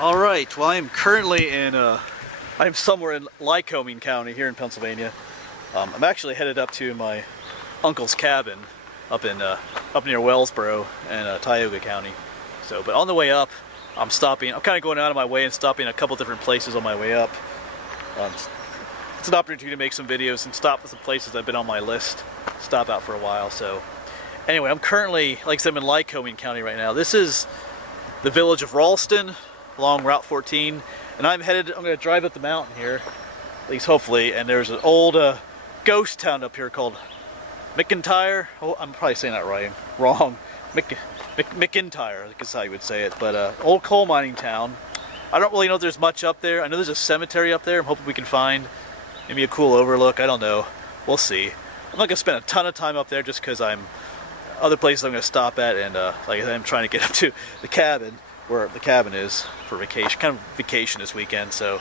All right. Well, I am currently in. I'm somewhere in Lycoming County here in Pennsylvania. I'm actually headed up to my uncle's cabin up near Wellsboro and Tioga County. So, but on the way up, I'm stopping. I'm kind of going out of my way and stopping a couple different places on my way up. It's an opportunity to make some videos and stop at some places that have been on my list. Stop out for a while. So, anyway, I'm currently, like I said, I'm in Lycoming County right now. This is the village of Ralston along Route 14, and I'm going to drive up the mountain here, at least hopefully, and there's an old ghost town up here called McIntyre. Oh, I'm probably saying that right, wrong. McIntyre, I guess how you would say it, but old coal mining town. I don't really know if there's much up there. I know there's a cemetery up there. I'm hoping we can find maybe a cool overlook. I don't know. We'll see. I'm not going to spend a ton of time up there just because other places I'm going to stop at, and like I said, I'm trying to get up to the cabin, where the cabin is for vacation, kind of vacation this weekend. So,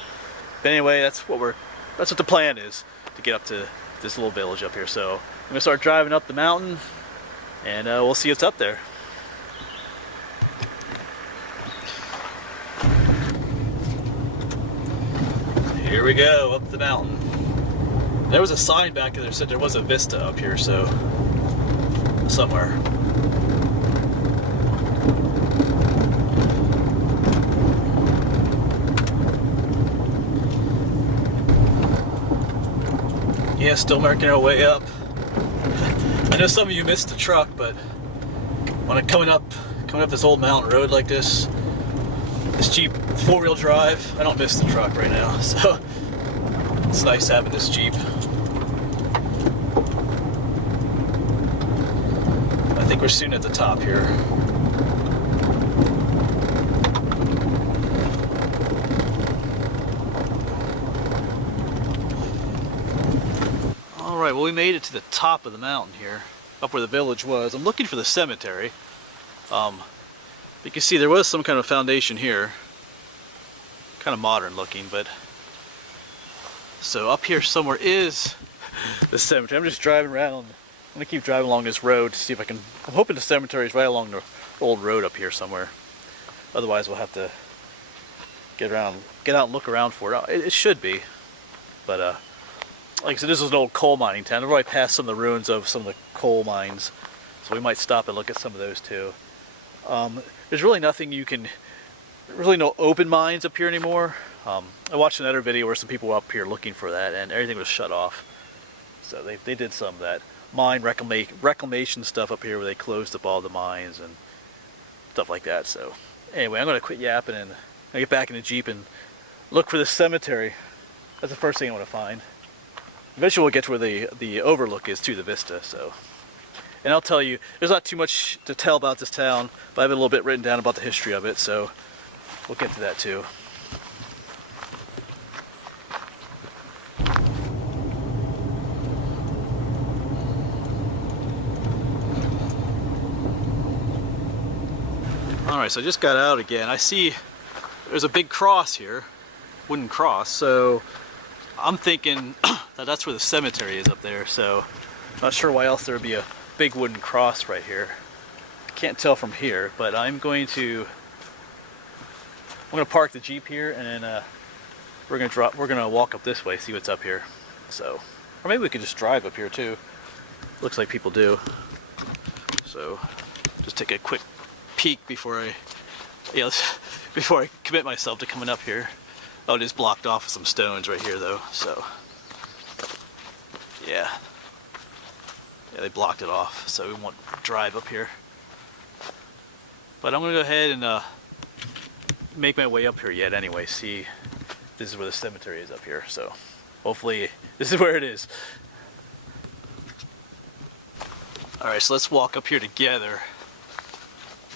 but anyway, that's what the plan is, to get up to this little village up here. So I'm gonna start driving up the mountain, and we'll see what's up there. Here we go, up the mountain. There was a sign back there that said there was a vista up here, so somewhere. Yeah, still making our way up. I know some of you missed the truck, but when I'm coming up this old mountain road like this Jeep 4-wheel drive, I don't miss the truck right now. So it's nice having this Jeep. I think we're soon at the top here. Alright, well, we made it to the top of the mountain here, up where the village was. I'm looking for the cemetery. You can see there was some kind of foundation here. Kind of modern looking, but... So up here somewhere is the cemetery. I'm just driving around. I'm going to keep driving along this road to see if I can... I'm hoping the cemetery is right along the old road up here somewhere. Otherwise we'll have to get out and look around for it. It should be. But, like I said, this is an old coal mining town. I've already passed some of the ruins of some of the coal mines, so we might stop and look at some of those too. There's really nothing really no open mines up here anymore. I watched another video where some people were up here looking for that, and everything was shut off. So they did some of that mine reclamation stuff up here, where they closed up all the mines and stuff like that. So anyway, I'm going to quit yapping and get back in the Jeep and look for the cemetery. That's the first thing I want to find. Eventually we'll get to where the overlook is to the vista. So, and I'll tell you, there's not too much to tell about this town, but I have a little bit written down about the history of it, so we'll get to that too. Alright, so I just got out again. I see there's a big cross here, wooden cross, so I'm thinking that that's where the cemetery is up there, so I'm not sure why else there would be a big wooden cross right here. I can't tell from here, but I'm going to park the Jeep here, and then we're gonna walk up this way, see what's up here. So, or maybe we could just drive up here too. Looks like people do. So, just take a quick peek before I commit myself to coming up here. Oh, it is blocked off with some stones right here though, so yeah, they blocked it off, so we won't drive up here. But I'm gonna go ahead and make my way up here yet anyway, see if this is where the cemetery is up here. So hopefully this is where it is. Alright, so let's walk up here together.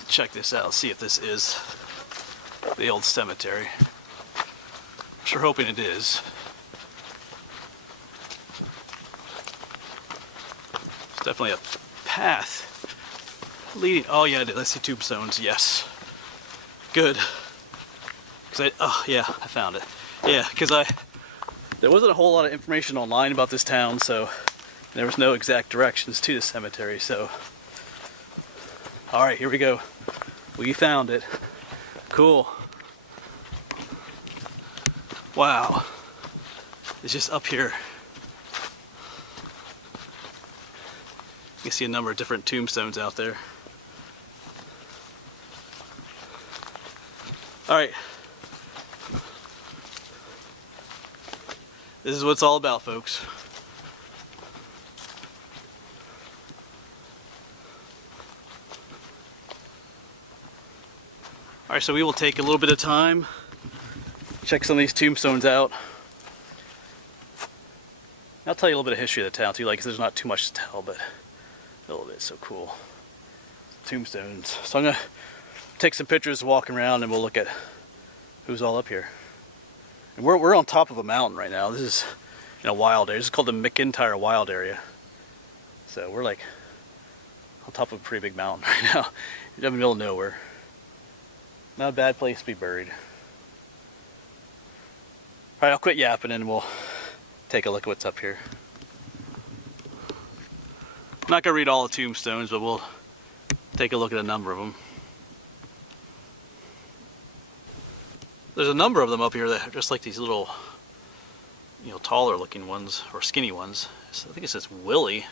Check this out, see if this is the old cemetery. I'm sure hoping it is. It's definitely a path leading. Oh yeah, I see tombstones. Yes, good. Oh yeah, I found it. Yeah, because there wasn't a whole lot of information online about this town, so there was no exact directions to the cemetery. So, all right, here we go. We found it. Cool. Wow. It's just up here. You can see a number of different tombstones out there. Alright. This is what it's all about, folks. Alright, so we will take a little bit of time, check some of these tombstones out. I'll tell you a little bit of history of the town too, like, 'cause there's not too much to tell, but a little bit. So cool. Tombstones. So I'm gonna take some pictures, walking around, and we'll look at who's all up here. And we're on top of a mountain right now. This is in a wild area. This is called the McIntyre wild area. So we're like on top of a pretty big mountain right now. You're in the middle of nowhere. Not a bad place to be buried. Alright, I'll quit yapping and we'll take a look at what's up here. I'm not going to read all the tombstones, but we'll take a look at a number of them. There's a number of them up here that are just like these little, you know, taller looking ones, or skinny ones. So I think it says Willie.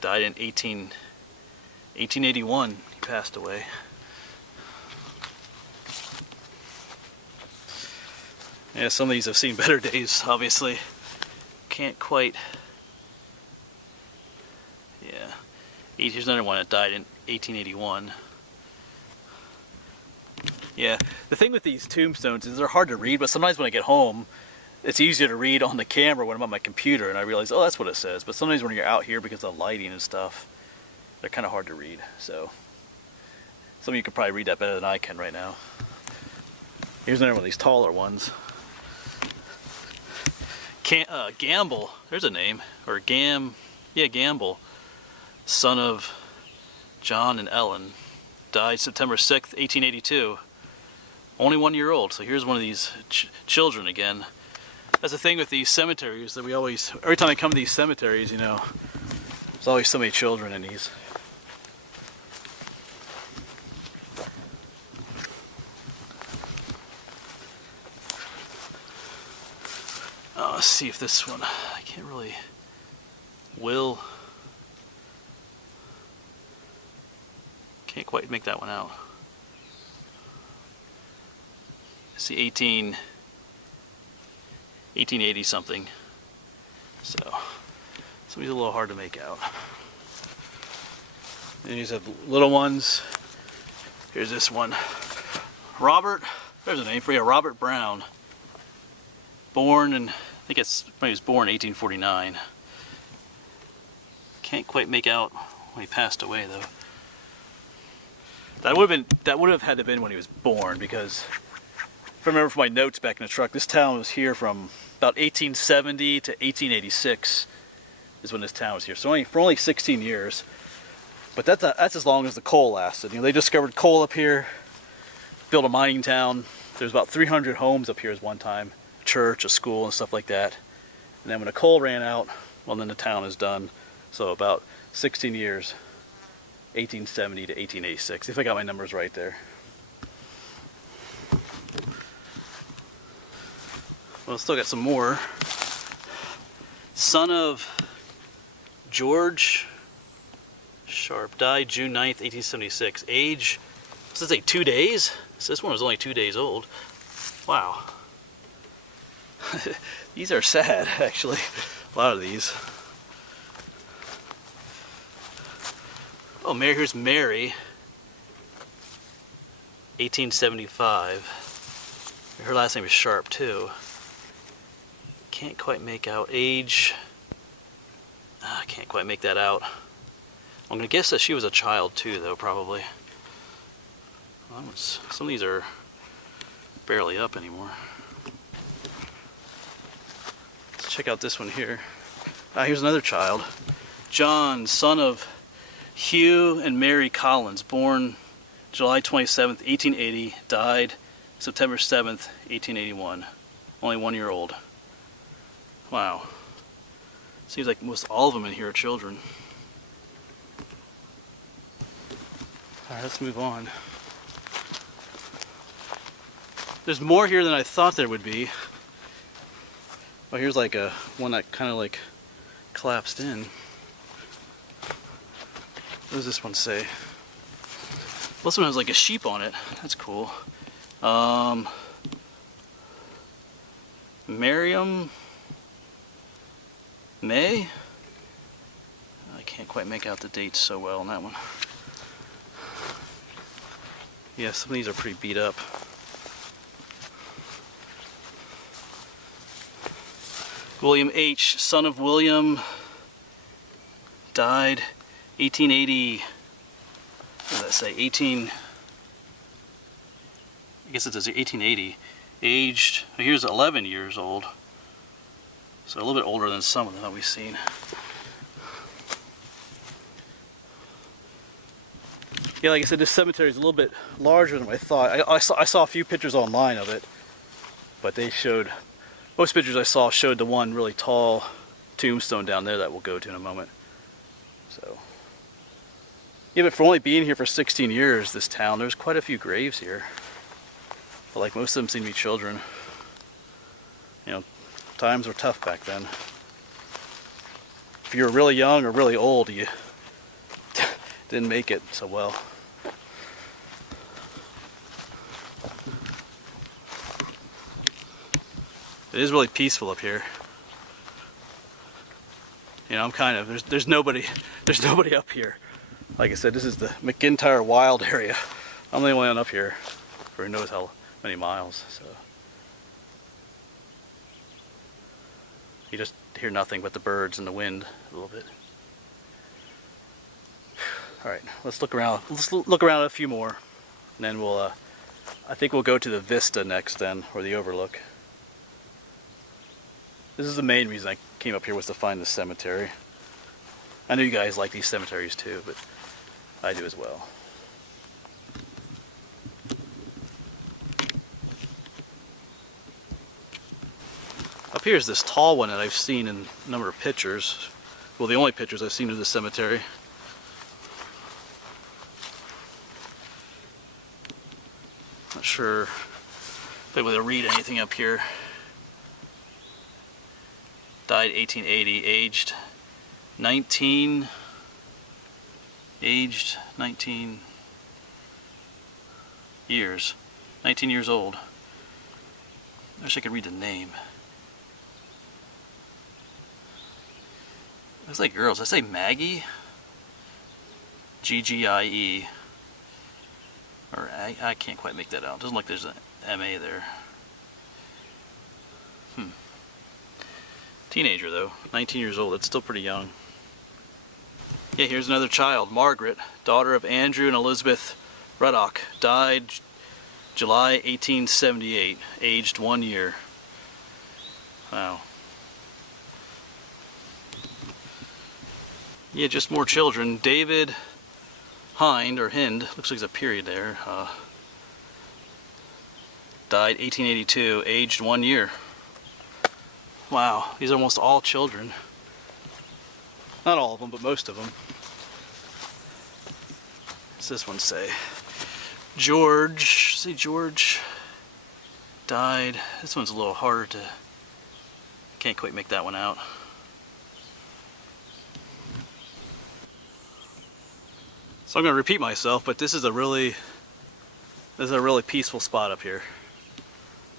Died in 1881. He passed away. Yeah, some of these have seen better days, obviously. Can't quite. Yeah. Here's another one that died in 1881. Yeah, the thing with these tombstones is they're hard to read, but sometimes when I get home, it's easier to read on the camera when I'm on my computer, and I realize, oh, that's what it says. But sometimes when you're out here, because of lighting and stuff, they're kind of hard to read. So some of you could probably read that better than I can right now. Here's another one of these taller ones. Gamble, there's a name, or Gamble, son of John and Ellen, died September 6th, 1882. Only 1 year old. So here's one of these children again. That's the thing with these cemeteries that we always, every time I come to these cemeteries, you know, there's always so many children in these. Oh, let's see if this one, I can't really, can't quite make that one out. I see 1880 something. So, some of these are a little hard to make out. And these have little ones. Here's this one. Robert, there's a name for you, Robert Brown. Born in, I think he was born in 1849. Can't quite make out when he passed away though. That would have had to have been when he was born, because if I remember from my notes back in the truck, this town was here from about 1870 to 1886 is when this town was here. So for only 16 years. But that's as long as the coal lasted. You know, they discovered coal up here, built a mining town. There's about 300 homes up here at one time, a church, a school, and stuff like that. And then when the coal ran out, well, then the town is done. So about 16 years, 1870 to 1886, if I got my numbers right there. Well, still got some more. Son of George Sharp, died June 9th, 1876. Age, does it say 2 days? So this one was only 2 days old. Wow. These are sad, actually. A lot of these. Oh, here's Mary, 1875. Her last name is Sharp, too. Can't quite make out age. I can't quite make that out. I'm going to guess that she was a child, too, though, probably. Some of these are barely up anymore. Let's check out this one here. Here's another child. John, son of Hugh and Mary Collins, born July 27th, 1880, died September 7th, 1881. Only 1 year old. Wow. Seems like most all of them in here are children. Alright, let's move on. There's more here than I thought there would be. Oh, here's like a one that kind of like collapsed in. What does this one say? This one has like a sheep on it. That's cool. Miriam May? I can't quite make out the dates so well on that one. Yeah, some of these are pretty beat up. William H., son of William, died 1880. What does that say? I guess it says 1880. Aged, here's 11 years old. So a little bit older than some of them that we've seen. Yeah, like I said, this cemetery is a little bit larger than I thought. I saw a few pictures online of it, but they showed, most pictures I saw showed the one really tall tombstone down there that we'll go to in a moment. So, yeah, but for only being here for 16 years, this town, there's quite a few graves here. But like most of them seem to be children. You know, times were tough back then. If you were really young or really old, you didn't make it so well. It is really peaceful up here. You know, I'm kind of, there's nobody up here. Like I said, this is the McIntyre wild area. I'm the only one up here for who knows how many miles, so. You just hear nothing but the birds and the wind a little bit. All right, let's look around. Let's look around at a few more, and then we'll. I think we'll go to the vista next, then, or the overlook. This is the main reason I came up here, was to find the cemetery. I know you guys like these cemeteries too, but I do as well. Up here is this tall one that I've seen in a number of pictures. Well, the only pictures I've seen of this cemetery. Not sure if I'm able to read anything up here. Died 1880, aged 19 years. 19 years old. I wish I could read the name. Looks like girls. I say Maggie? Ggie. Or I can't quite make that out. Doesn't look like there's an MA there. Teenager though, 19 years old. That's still pretty young. Yeah, here's another child. Margaret, daughter of Andrew and Elizabeth Ruddock, died July 1878, aged 1 year. Wow. Yeah, just more children. David Hind, or Hind, looks like there's a period there. Died 1882, aged 1 year. Wow, these are almost all children. Not all of them, but most of them. What's this one say? George, George died. This one's a little harder to, can't quite make that one out. So I'm going to repeat myself, but this is a really peaceful spot up here.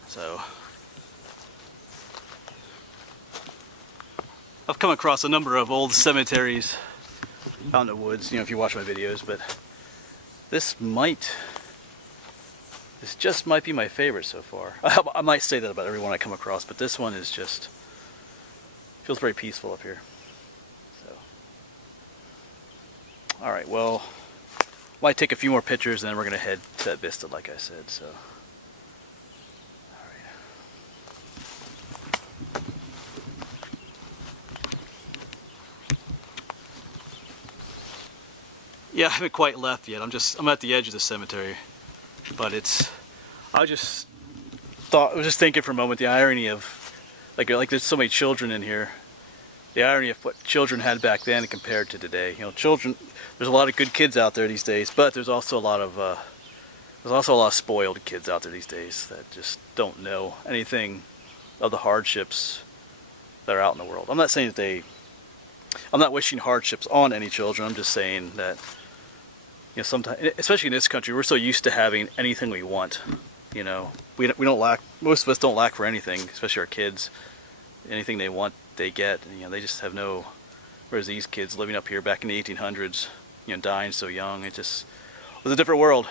So I've come across a number of old cemeteries out in the woods, you know, if you watch my videos, but this just might be my favorite so far. I might say that about every one I come across, but this one is just, feels very peaceful up here. So, all right, well, might take a few more pictures and then we're gonna head to that vista, like I said, so. Yeah, I haven't quite left yet. I'm at the edge of the cemetery, but I was just thinking for a moment the irony of, like there's so many children in here. The irony of what children had back then compared to today. You know, children, there's a lot of good kids out there these days, but there's also a lot of There's also a lot of spoiled kids out there these days that just don't know anything of the hardships that are out in the world. I'm not saying that I'm not wishing hardships on any children. I'm just saying that, you know, sometimes, especially in this country, we're so used to having anything we want. You know, we don't lack, most of us don't lack for anything, especially our kids. Anything they want, they get. And, you know, they just have no, whereas these kids living up here back in the 1800s, you know, dying so young, it just was a different world.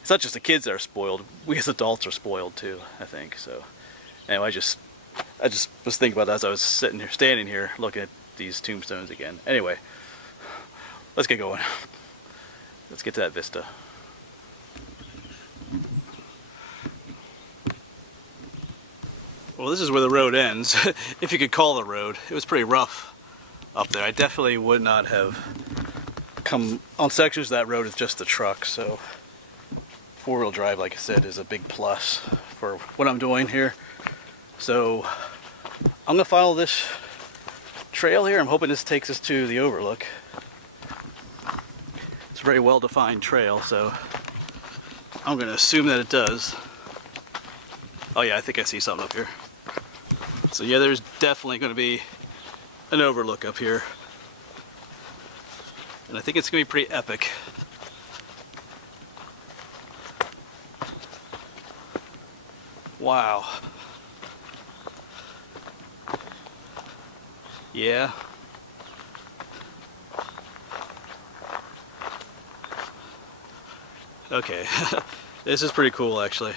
It's not just the kids that are spoiled. We as adults are spoiled too, I think. So, anyway, I just was thinking about that as I was standing here, looking at these tombstones again. Anyway, let's get going. Let's get to that vista. Well, this is where the road ends, if you could call the road. It was pretty rough up there. I definitely would not have come on sections of that road with just the truck, so four-wheel drive, like I said, is a big plus for what I'm doing here. So I'm gonna follow this trail here. I'm hoping this takes us to the overlook. It's a very well-defined trail, so I'm gonna assume that it does. Oh yeah, I think I see something up here. So yeah, there's definitely gonna be an overlook up here. And I think it's gonna be pretty epic. Wow. Yeah. Okay. This is pretty cool, actually.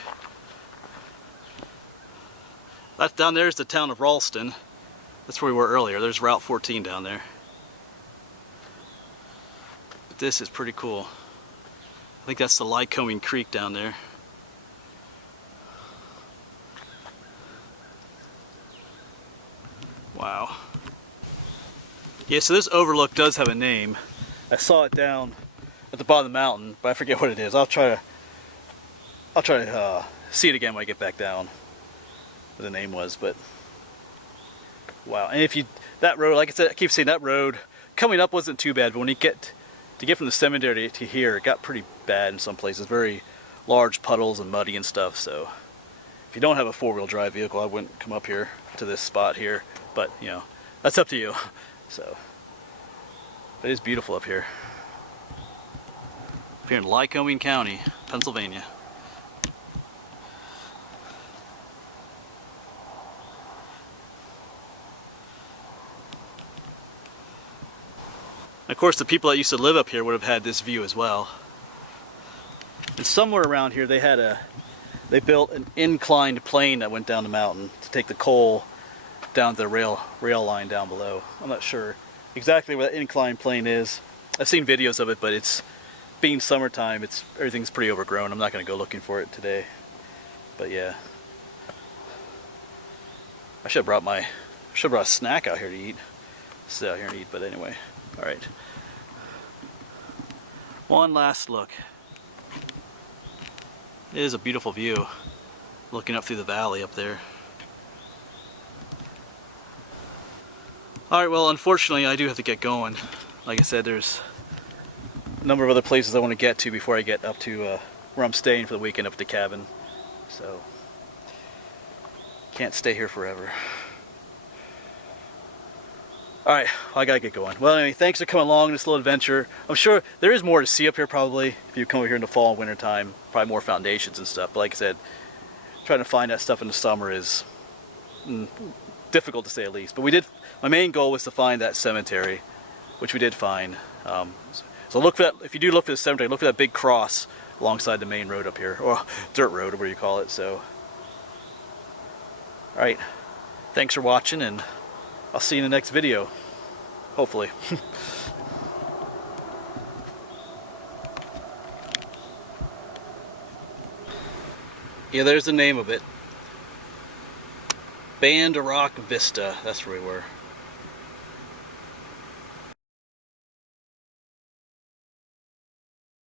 That down there is the town of Ralston. That's where we were earlier. There's Route 14 down there. But this is pretty cool. I think that's the Lycoming Creek down there. Wow. Yeah, so this overlook does have a name. I saw it down at the bottom of the mountain, but I forget what it is. I'll try to see it again when I get back down. What the name was, but wow. And if you, that road, like I said, I keep saying that road coming up wasn't too bad, but when you get from the cemetery to here, it got pretty bad in some places. Very large puddles and muddy and stuff. So if you don't have a four-wheel drive vehicle, I wouldn't come up here to this spot here. But you know, that's up to you. So it is beautiful up here. Up here in Lycoming County, Pennsylvania. Of course, the people that used to live up here would have had this view as well. And somewhere around here they built an inclined plane that went down the mountain to take the coal down to the rail line down below. I'm not sure exactly where that inclined plane is. I've seen videos of it, but it's being summertime, everything's pretty overgrown. I'm not going to go looking for it today. But yeah. I should have brought a snack out here to eat. Sit out here and eat, but anyway. All right. One last look. It is a beautiful view, looking up through the valley up there. All right, well, unfortunately, I do have to get going. Like I said, there's a number of other places I want to get to before I get up to where I'm staying for the weekend up at the cabin. So, can't stay here forever. Alright, I gotta get going. Well, anyway, thanks for coming along on this little adventure. I'm sure there is more to see up here probably if you come over here in the fall and winter time. Probably more foundations and stuff. But like I said, trying to find that stuff in the summer is difficult to say at least. But my main goal was to find that cemetery, which we did find. So look for that, if you do look for the cemetery, look for that big cross alongside the main road up here, or dirt road, or whatever you call it. So, alright, thanks for watching, and I'll see you in the next video, hopefully. Yeah, there's the name of it. Band Rock Vista, that's where we were.